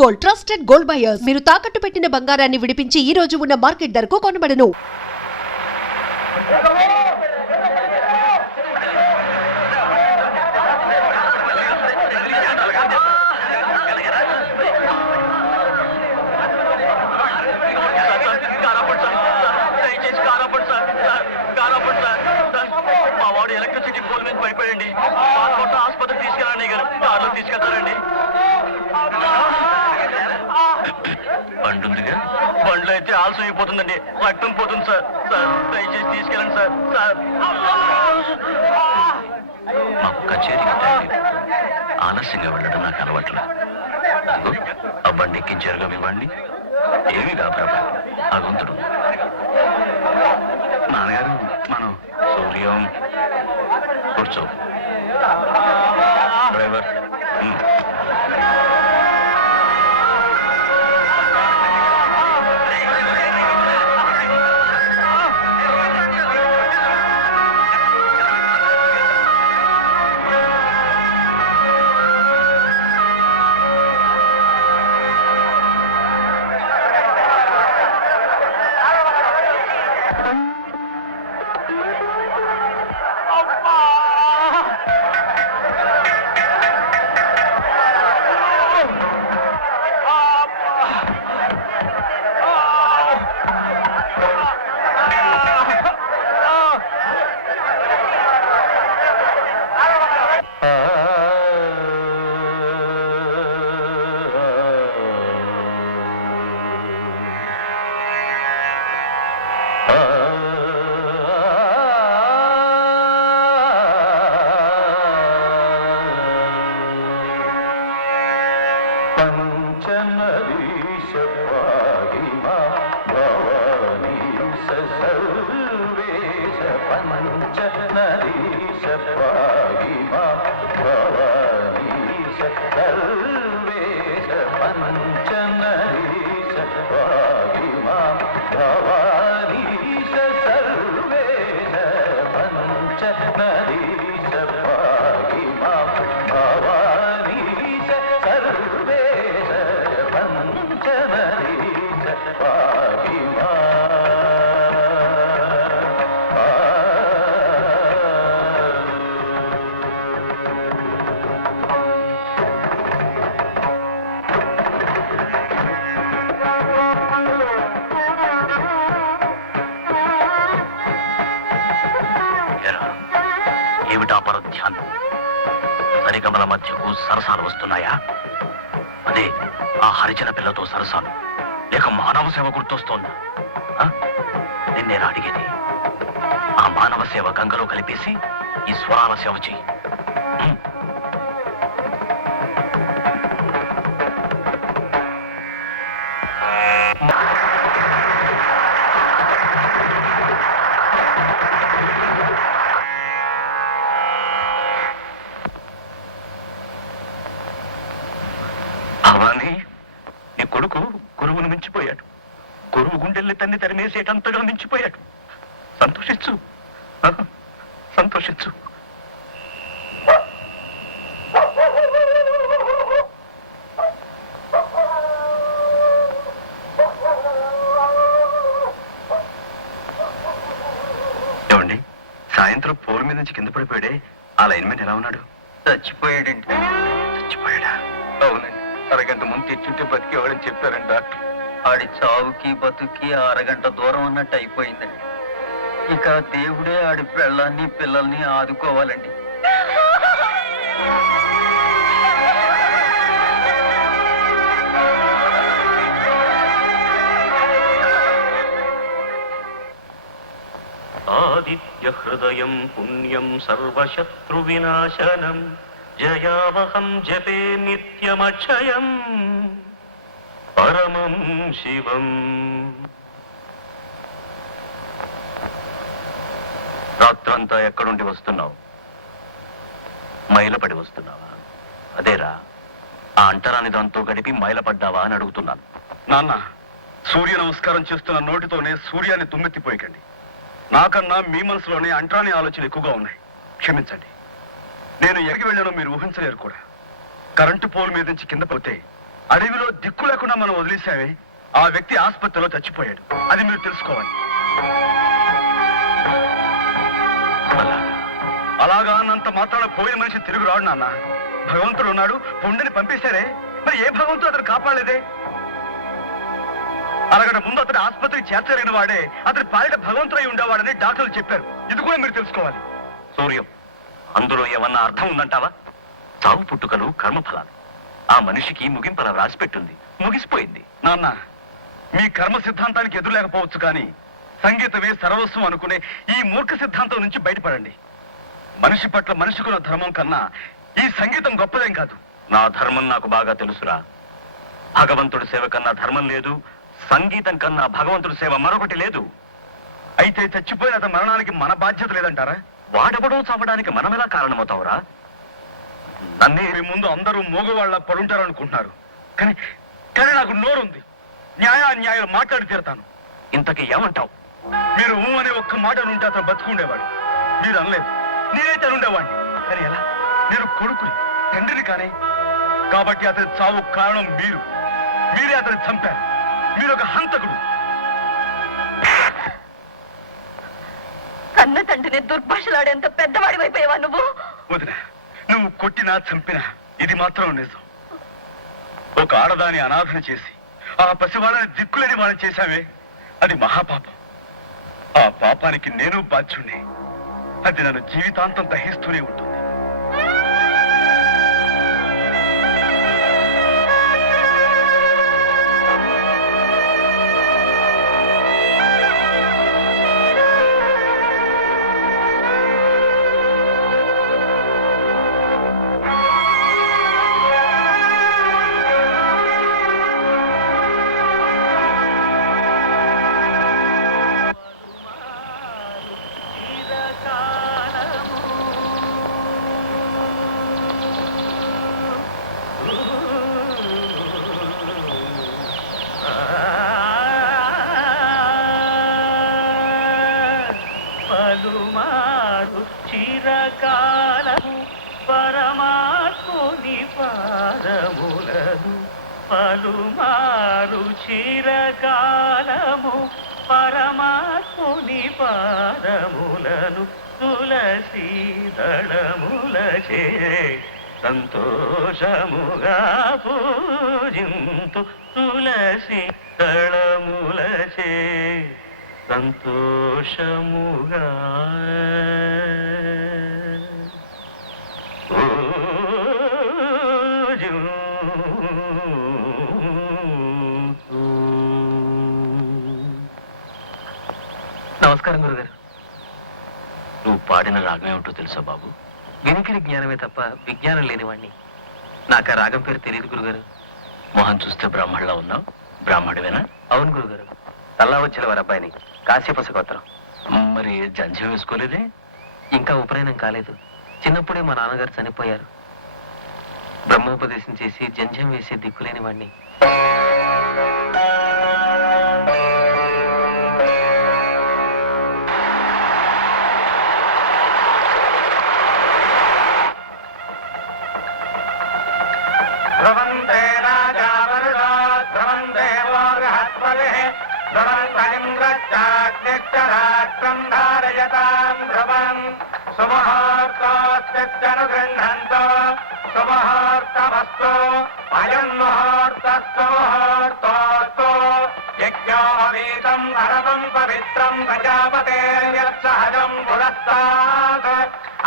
Gold, trusted gold buyers. మీరు తాకట్టు పెట్టిన బంగారాన్ని విడిపించి ఈ రోజు ఉన్న మార్కెట్ ధరకు కొనబడను. ఎలక్ట్రిసిటీ పోల్ మీద పడిపోయండి. ఆసుపత్రికి తీసుకెళ్ళండి గారు, కార్లో తీసుకెళ్తారండి. బండుందిగా, బండ్లో అయితే ఆలస్యం అయిపోతుందండి, రక్తం పోతుంది సార్. సార్ దయచేసి తీసుకెళ్ళండి సార్. సార్ మాకు కచేరీకి ఆలస్యంగా వెళ్ళడం నాకు అలవాట్లేదు. ఆ బండి ఎక్కించారుగా మీ బండి ఏమీ కాదు ఆ గొంతుడు. నాన్నగారు మనం సూర్యం కూర్చో. డ్రైవర్ సరిగమల మధ్యకు సరసాలు వస్తున్నాయా? అదే ఆ హరిజన పిల్లతో సరసాలు, లేక మానవ సేవ గుర్తొస్తోందా? నిన్నేనా అడిగేది? ఆ మానవ సేవ గంగలో కలిపేసి ఈ స్వరాల సేవ చెయ్యి. అవని నీ కొడుకు గురువును మించిపోయాడు. గురువు గుండెల్ని తన్ని తరిమేసేటంతగా మించిపోయాడు. సంతోషించు, సంతోషించు. ఏమండి, సాయంత్రం పోల్ మీద నుంచి కింద పడిపోయాడే ఆ లైన్మెన్ ఎలా ఉన్నాడు? చచ్చిపోయాడండి. చచ్చిపోయాడా? అవునండి, అరగంట ముందు తెచ్చుంటే బతికేవాడని చెప్పారండి డాక్టర్. ఆడి చావుకి బతుకి అరగంట దూరం అన్నట్టు అయిపోయిందండి. ఇక దేవుడే ఆడి పెళ్ళాన్ని పిల్లల్ని ఆదుకోవాలండి. ఆదిత్య హృదయం పుణ్యం సర్వశత్రు వినాశనం జయావహం జపే నిత్యమక్షయం పరమం శివం. రాత్రంతా ఎక్కడుండి వస్తున్నావు? మైలపడి వస్తున్నావా? అదేరా, ఆ అంటరాని దాంతో గడిపి మైలపడ్డావా అని అడుగుతున్నాను. నాన్న, సూర్య నమస్కారం చేస్తున్న నోటితోనే సూర్యాన్ని తుమ్మెత్తిపోయకండి. నాకన్నా మీ మనసులోనే అంటరాని ఆలోచనలు ఎక్కువగా ఉన్నాయి. క్షమించండి. నేను ఎక్కడికి వెళ్ళానో మీరు ఊహించలేరు కూడా. కరెంటు పోల్ మీద నుంచి కింద పోతే అడవిలో దిక్కు దిక్కు లేకుండా మనం వదిలేసామే ఆ వ్యక్తి ఆసుపత్రిలో చచ్చిపోయాడు. అది మీరు తెలుసుకోవాలి. అలాగా అన్నంత మాత్రాన పోయిన మనిషి తిరుగు రాడు నాన్న. భగవంతుడు ఉన్నాడు, పొండిని పంపేశారే, మరి ఏ భగవంతుడు అతను కాపాడలేదే? అరగంట ముందు అతని ఆసుపత్రికి చేర్చలేని వాడే అతని పాలిట భగవంతుడై ఉండేవాడని డాక్టర్లు చెప్పారు. ఇది కూడా మీరు తెలుసుకోవాలి. సూర్యం, అందులో ఏమన్నా అర్థం ఉందంటావా? చావు పుట్టుకలు కర్మఫలాలు. ఆ మనిషికి ముగింపల రాసిపెట్టుంది, ముగిసిపోయింది. నాన్న, మీ కర్మ సిద్ధాంతానికి ఎదురు లేకపోవచ్చు, కానీ సంగీతమే సర్వస్వం అనుకునే ఈ మూర్ఖ సిద్ధాంతం నుంచి బయటపడండి. మనిషి పట్ల మనిషికున్న ధర్మం కన్నా ఈ సంగీతం గొప్పదేం కాదు. నా ధర్మం నాకు బాగా తెలుసురా. భగవంతుడి సేవ కన్నా ధర్మం లేదు, సంగీతం కన్నా భగవంతుడి సేవ మరొకటి లేదు. అయితే చచ్చిపోయిన అతని మరణానికి మన బాధ్యత లేదంటారా? వాడెవడో చావడానికి మనమెలా కారణమవుతావురా? నన్నే మీ ముందు అందరూ మూగవాళ్ళ పడుంటారు అనుకుంటున్నారు, కానీ కానీ నాకు నోరుంది. న్యాయాన్యాయాలు మాట్లాడి తీరుతాను. ఇంతకీ ఏమంటావు? మీరు ఊ అనే ఒక్క మాట ఉంటే అతను బతుకుండేవాడు. మీరు అనలేదు, నేనైతే ఉండేవాడిని. కానీ ఎలా? నేను కొడుకుని, తండ్రిని కానే. కాబట్టి అతని చావు కారణం మీరే అతన్ని చంపారు. మీరు ఒక హంతకుడు. కన్న తండ్రిని దుర్భాషలాడేంత పెద్దవాడి వైపోయావా నువ్వు? వదిన, నువ్వు కొట్టినా చంపినా ఇది మాత్రం నిజం. ఒక ఆడదాని అనాథన చేసి ఆ పసివాళ్ళని దిక్కులేని వాళ్ళని చేశావే, అది మహాపాపం. ఆ పాపానికి నేను బాధ్యుణ్ణి. అది నన్ను జీవితాంతం దహిస్తూనే ఉంటుంది. పలుమారు చిరకాలము పరమాత్ముని పాదములను, పలుమారు చిరకాలము పరమాత్ముని పాదములను తులసి దళములచే సంతోషముగా పూజింతు, తులసి దళములచే సంతోషముగా నమస్కారం గురుగారు. నువ్వు పాడిన రాగం ఏమిటో తెలుసా బాబు? వినికిడి జ్ఞానమే తప్ప విజ్ఞానం లేనివాణ్ణి. నాకు ఆ రాగం పేరు తెలియదు గురుగారు. మొహం చూస్తే బ్రాహ్మణులా ఉన్నావు. బ్రాహ్మడివేనా? అవును గురుగారు. తల్లా వచ్చిన వారి అబ్బాయిని, కాశ్యప గోత్రం. మరి జంధ్యం వేసుకోలేదే? ఇంకా ఉపనయనం కాలేదు. చిన్నప్పుడే మా నాన్నగారు చనిపోయారు. బ్రహ్మోపదేశం చేసి జంధ్యం వేసే దిక్కులేని వాణ్ణి. ధ్రువంతే రాజా వరుణో ధ్రువంతే బృహస్పతిః ధ్రువంతరింద్రశ్చాగ్నిశ్చరాష్ట్రం ధారయతాం ధ్రువం సుముహూర్తోస్తినుగృహ్ణంతో సుముహూర్తమస్తు అయం ముహూర్తస్తు ముహూర్తోస్తు యజ్ఞోపవీతం పరమం పవిత్రం ప్రజాపతేర్యత్సహజం పురస్తాత్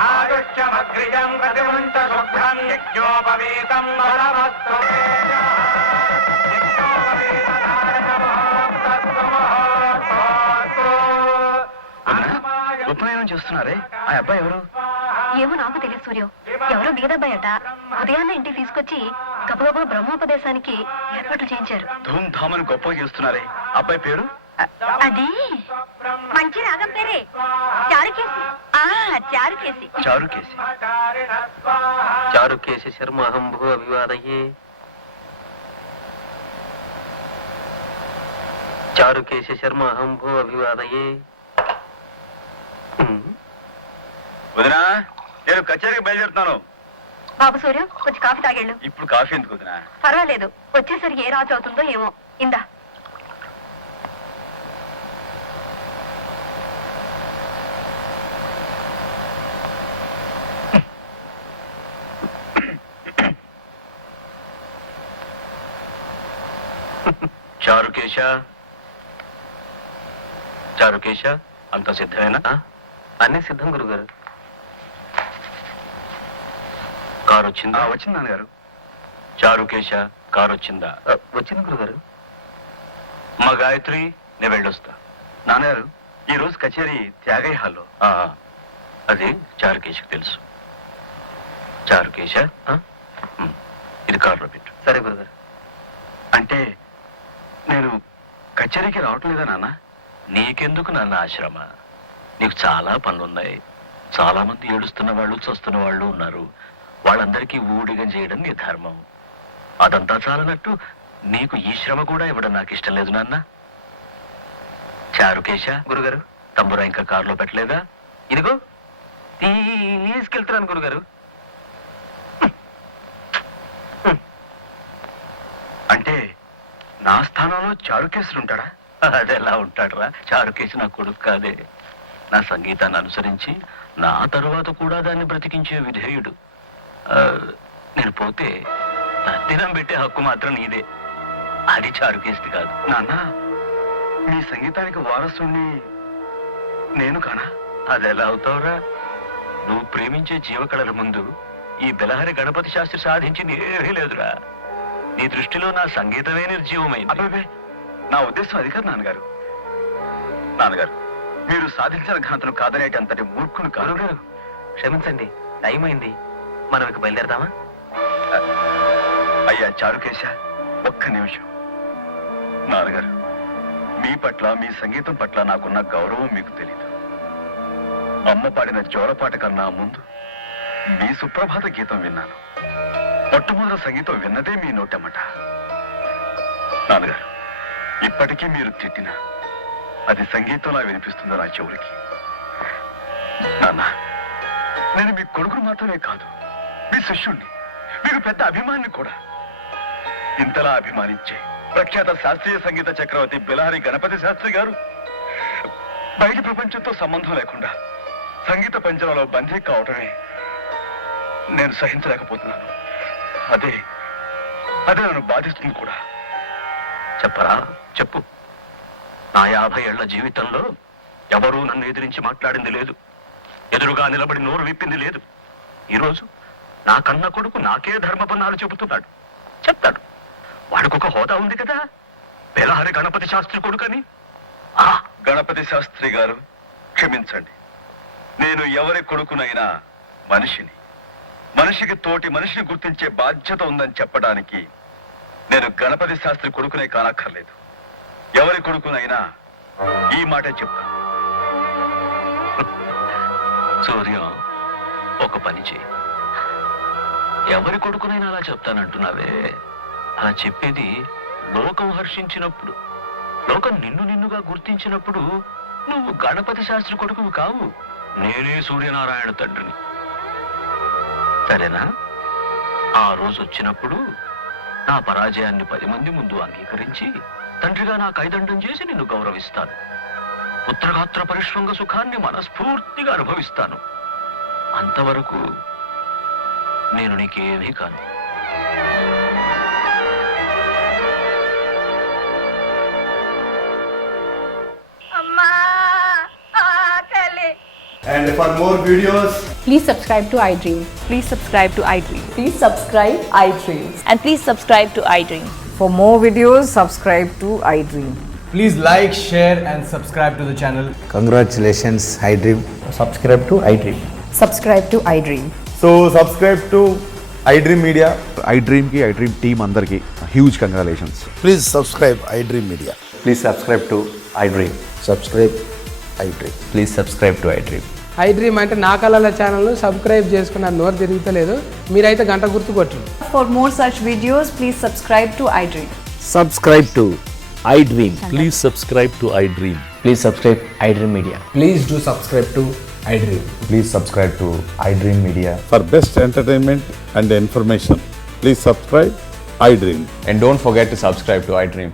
ఆయుష్యమగ్రియం ప్రతిమంత శుభ్రం యజ్ఞోపవీతం పరమస్తు ఉపనయనం చేస్తున్నారే, ఆ అబ్బాయి ఎవరు? ఏమో నాకు తెలియదు సూర్యం. ఎవరో బీదబ్బాయట. ఉదయాన్నే ఇంటికి తీసుకొచ్చి గబగబా బ్రహ్మోపదేశానికి ఏర్పాట్లు చేయించారు. ధూమ్ధామని గొప్పగా చేస్తున్నారే, అబ్బాయి పేరు? అది మంచి రాగం పేరే, చారుకేసి. చారుకేసి. చారుకేసి. చారుకేశ శర్మ అహంభూ అభివాదయే. చారుకేశ శర్మ అహంభూ అభివాదయే. వదినా, నేను కచేరీకి బయలుదేరుతున్నాను. బాబు సూర్యం, కొంచెం కాఫీ తాగేళ్ళు. ఇప్పుడు కాఫీ ఎందుకు వదినా? పర్వాలేదు, వచ్చేసరికి ఏ రాజు అవుతుందో ఏమో. ఇందా చారుకేశ, చారుకేశ, అంత సిద్ధమేనా? అన్నీ సిద్ధం గురుగారు. కారు వచ్చిందా? వచ్చింది నాన్నగారు. చారుకేశ, కారు వచ్చిందా? వచ్చింది గురుగారు. మా గాయత్రి, నేను వెళ్ళొస్తా. నాన్నగారు, ఈ రోజు కచేరీ త్యాగయ్య హాల్లో. అది చారుకేశకు తెలుసు. చారుకేశ, ఇది కారులో పెట్టు. సరే గురుగారు. అంటే నేను కచేరీకి రావటం లేదా నాన్న? నీకెందుకు నాన్న ఆశ్రమ? నీకు చాలా పనులున్నాయి. చాలా మంది ఏడుస్తున్న వాళ్ళు, చస్తున్న వాళ్ళు ఉన్నారు. వాళ్ళందరికీ ఊడిగం చేయడం నీ ధర్మం. అదంతా చాలనట్టు నీకు ఈ శ్రమ కూడా ఇవ్వడం నాకు ఇష్టం లేదు నాన్న. చారుకేశ, గురుగారు, తమ్మురా ఇంకా కారులో పెట్టలేదా? ఇదిగో తీసుకెళ్తున్నాను గురుగారు. అంటే నా స్థానంలో చారుకేశ్వరు ఉంటాడా? అదెలా ఉంటాడురా? చారుకేశ నా కొడుకు కాదే. నా సంగీతాన్ని అనుసరించి నా తరువాత కూడా దాన్ని బ్రతికించే విధేయుడు. నేను పోతే తద్దినం పెట్టే హక్కు మాత్రం నీదే. అది చారుకేశది కాదు. నాన్న, మీ సంగీతానికి వారసుని నేను కానా? అదెలా అవుతావురా? నువ్వు ప్రేమించే జీవకళల ముందు ఈ బెలహరి గణపతి శాస్త్రి సాధించింది ఏమీ లేదురా. నీ దృష్టిలో నా సంగీతమే నిర్జీవమైంది. అబ్బాబే, నా ఉద్దేశం అది కాదు నాన్నగారు. నాన్నగారు, మీరు సాధించిన ఘనతను కాదనేటంతటి మూర్ఖుని కాదు. గురుగారు, క్షమించండి, టైం అయింది. మనం ఇక బయలుదేరదామా? అయ్యా చారుకేశ, ఒక్క నిమిషం. నాన్నగారు, మీ పట్ల, మీ సంగీతం పట్ల నాకున్న గౌరవం మీకు తెలీదు. అమ్మ పాడిన జోలపాట కన్నా ముందు మీ సుప్రభాత గీతం విన్నాను. మొట్టమొదటి సంగీతం విన్నదే మీ నోటమ్మట. నాన్నగారు, ఇప్పటికీ మీరు తిట్టినా అది సంగీతంలా వినిపిస్తుందో నా చెవులకి. నాన్న, నేను మీ కొడుకును మాత్రమే కాదు, మీ శిష్యుణ్ణి, మీకు పెద్ద అభిమాని కూడా. ఇంతలా అభిమానించే ప్రఖ్యాత శాస్త్రీయ సంగీత చక్రవర్తి బెలహరి గణపతి శాస్త్రి గారు బయటి ప్రపంచంతో సంబంధం లేకుండా సంగీత పంజరంలో బందీ కావటమే నేను సహించలేకపోతున్నాను. అదే నన్ను బాధిస్తుంది కూడా. చెప్పరా, చెప్పు. నా 50 ఏళ్ల జీవితంలో ఎవరూ నన్ను ఎదిరించి మాట్లాడింది లేదు. ఎదురుగా నిలబడి నోరు విప్పింది లేదు. ఈరోజు నా కన్న కొడుకు నాకే ధర్మపన్నాలు చెబుతున్నాడు. చెప్తాడు. వాడికొక హోదా ఉంది కదా, బెలహరి గణపతి శాస్త్రి కొడుకని. గణపతి శాస్త్రి గారు, క్షమించండి. నేను ఎవరి కొడుకునైనా మనిషిని, మనిషికి తోటి మనిషిని గుర్తించే బాధ్యత ఉందని చెప్పడానికి నేను గణపతి శాస్త్రి కొడుకునే కానక్కర్లేదు. ఎవరి కొడుకునైనా ఈ మాటే చెప్తాను. సూర్యం, ఒక పని చేయి. ఎవరి కొడుకునైనా అలా చెప్తానంటున్నావే, అలా చెప్పేది లోకం హర్షించినప్పుడు, లోకం నిన్నుగా గుర్తించినప్పుడు నువ్వు గణపతి శాస్త్రి కొడుకువి కావు. నేనే సూర్యనారాయణ తండ్రిని. సరేనా? ఆ రోజు వచ్చినప్పుడు నా పరాజయాన్ని 10 మంది ముందు అంగీకరించి తండ్రిగా నా కైదండం చేసి నిన్ను గౌరవిస్తాను. పుత్రగాత్ర పరిశ్రంగ సుఖాన్ని మనస్ఫూర్తిగా అనుభవిస్తాను. అంతవరకు నేను నీకేమీ కాను. And for more videos, Please subscribe to iDream. Please subscribe to iDream. Please subscribe iDream. And please subscribe to iDream. For more videos, subscribe to iDream. please like, share and subscribe to the channel. Congratulations, iDream. Subscribe to iDream. Subscribe to iDream. So subscribe to iDream Media. iDream ki iDream team andarki huge congratulations. Please subscribe iDream Media. Please subscribe to iDream. Subscribe iDream. Please subscribe to iDream. iDream అంటే నా కళల ఛానల్ను subscribe చేసుకున్న నోరు తిరుగుతలేదు. మీరైతే గంట గుర్తు కొట్టండి. For more such videos, please subscribe to iDream. Subscribe to iDream. Please subscribe to iDream. Please subscribe iDream Media. Please do subscribe to iDream. Please subscribe to iDream Media. For best entertainment and information, please subscribe I dream. And don't forget to subscribe to iDream.